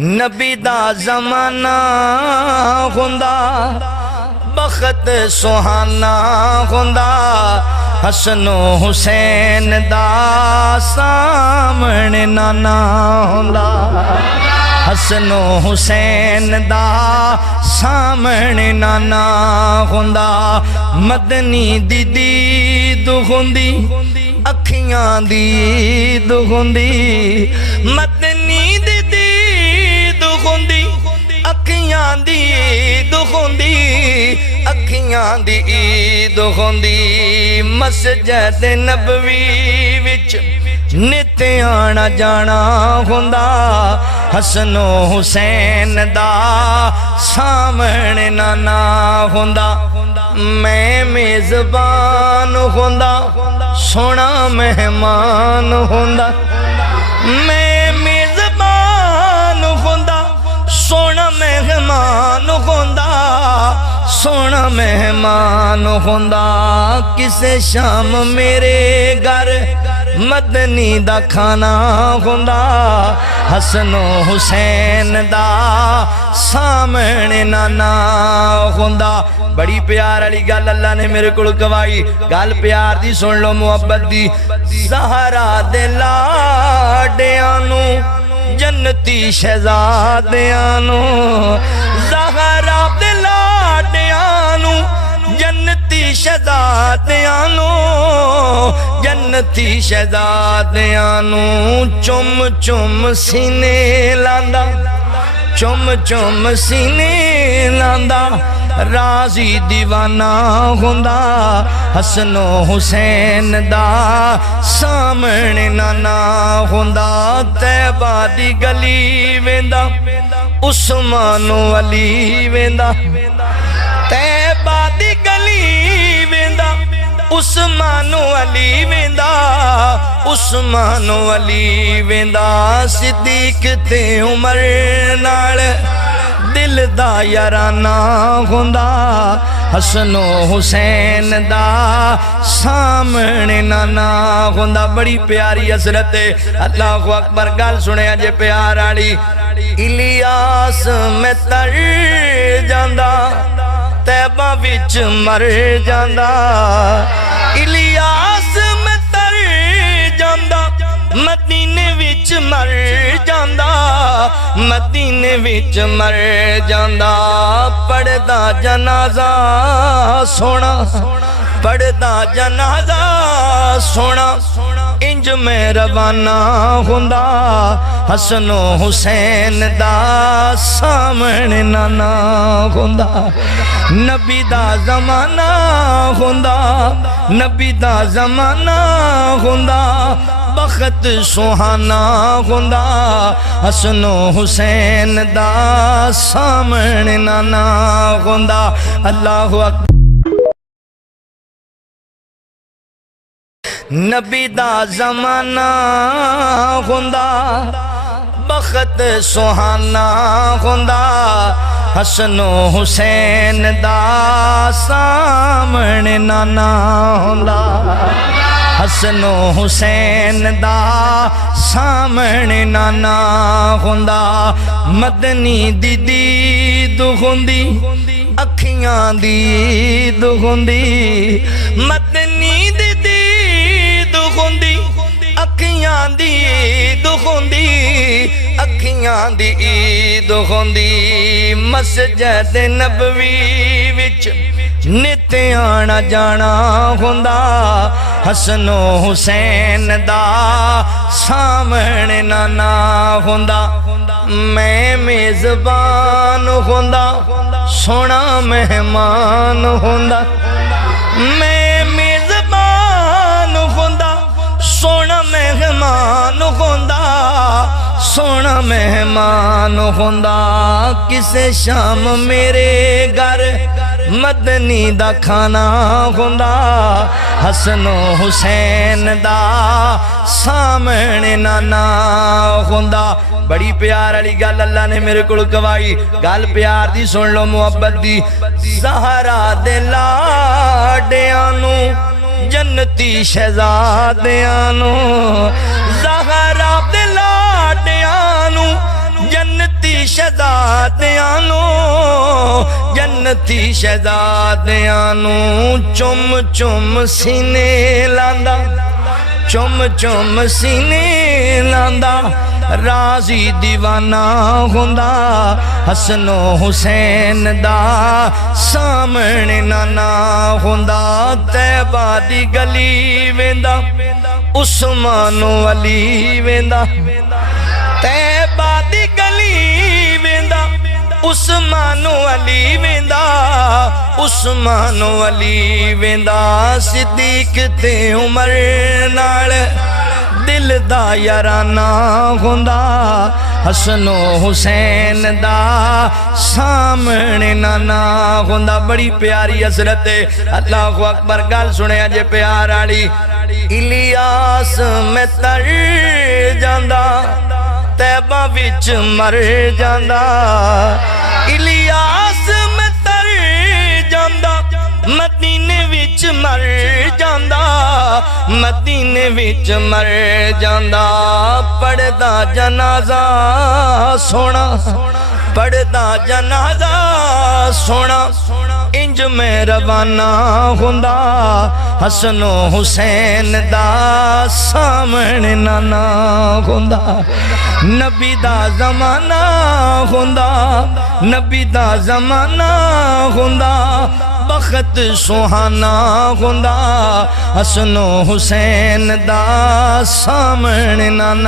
نبی دا زمانہ ہوندا بخت سہانا ہوندا حسن و حسین دا سامنے نانا ہوندا حسن و حسین دا سامنے نانا ہوندا مدنی دی دید ہوندی اکھیاں دی عید ہوندی مدنی دی دید ہوندی اکھیاں دی عید ہوندی اکھیاں دی عید ہوندی مسجد نبوی وچ نت آنا جانا ہوندا حسن و حسین دا سامنے نانا ہوندا میں میزبان ہوندا سونا مہمان ہوندا میں میزبان ہوندا سونا مہمان ہوندا سونا مہمان ہوندا کسے شام میرے گھر مدنی دا کھانا ہوندا حسن و حسین دا سامنے نانا ہوندا بڑی پیار علی گل اللہ نے میرے کول گوائی گل پیار دی سن لو محبت دی زہرا دے لاڈیاں نو جنتی شہزادیاں نو زہرا دے لاڈیاں نو جنتی شہزادیاں نو جنتی شہزادیاں نو چم چم سینے لاندا چم چم سینے لاندا راضی دیوانہ ہوندا حسن و حسین دا سامنے نانا ہوندا طیبہ دی گلی ویندا عثمان و علی ویندا طیبہ دی گلی ویندا عثمان و علی ویندا عثمان و علی ویندا صدیق تے عمر نال دل دا یارانہ ہوندا حسن و حسین دا سامنے نانا ہوندا بڑی پیاری حضرت اللہ اکبر گل سنے جے پیار آلی الیاس میں تر جاندا طیبہ وچ مر جاندا الیاس میں تر جاندا مدینے وچ مر جاندا مدینے وچ مر جاندا پڑھدا جنازہ سونا پڑھدا جنازہ سونا انج میں روانہ ہوندا حسن و حسین دا سامنے نانا ہوندا نبی دا زمانہ ہوندا نبی دا زمانہ ہوندا بخت سہانا ہوندا حسن و حسین دا سامنے نانا ہوندا اللہ اکبر نبی دا زمانہ ہوندا بخت سہانا ہوندا حسن و حسین دا سامنے نانا ہوندا حسن و حسین دا سامنے نانا ہوندا مدنی دی دید ہوندی اکھیاں دی عید ہوندی مدنی دی دید ہوندی اکھیاں دی عید ہوندی اکھیاں دی عید ہوندی مسجد نبوی وچ نت آنا جانا ہوندا حسن و حسین دا سامنے نانا ہوندا میں میزبان ہوندا سونا مہمان ہوندا میں میزبان ہوندا سونا مہمان ہوندا سونا مہمان ہوندا کسے شام میرے گھر مدنی دا کھانا ہوندا حسن و حسین دا سامنے نانا ہوندا بڑی پیار علی گل اللہ نے میرے کول گوائی گل پیار دی سن لو محبت دی زہرا دے لاڈیاں نو جنتی شہزادیاں نو زہرا دے لاڈیاں نو جنتی شہزادیاں نو جنتی شہزادیاں نو چم چم سینے لاندا چم چم سینے لاندا راضی دیوانہ ہوندا حسن و حسین دا سامنے نانا ہوندا طیبہ دی گلی ویندا عثمان و علی ویندا طیبہ دی گلی ویندا عثمان و علی ویندا عثمان و علی ویندا صدیق تے عمر نال دل دا یارانہ ہوندا حسن و حسین دا سامنے نانا ہوندا بڑی پیاری حضرت اللہ اکبر گل سنے جے پیار آڑی الیاس میں تر جاندہ طیبہ وچ مر جاندہ الیاس میں تر جاندہ مدینے وچ مر جاندہ مدینے وچ مر جاندہ پڑھدا جنازہ سونا پڑھدا جنازہ سونا انج میں روانہ ہوندا حسن و حسین دا سامنے نانا ہوندا نبی دا زمانہ ہوندا نبی دا زمانہ ہوندا بخت سہانا ہوندا حسن و حسین دا سامنے نانا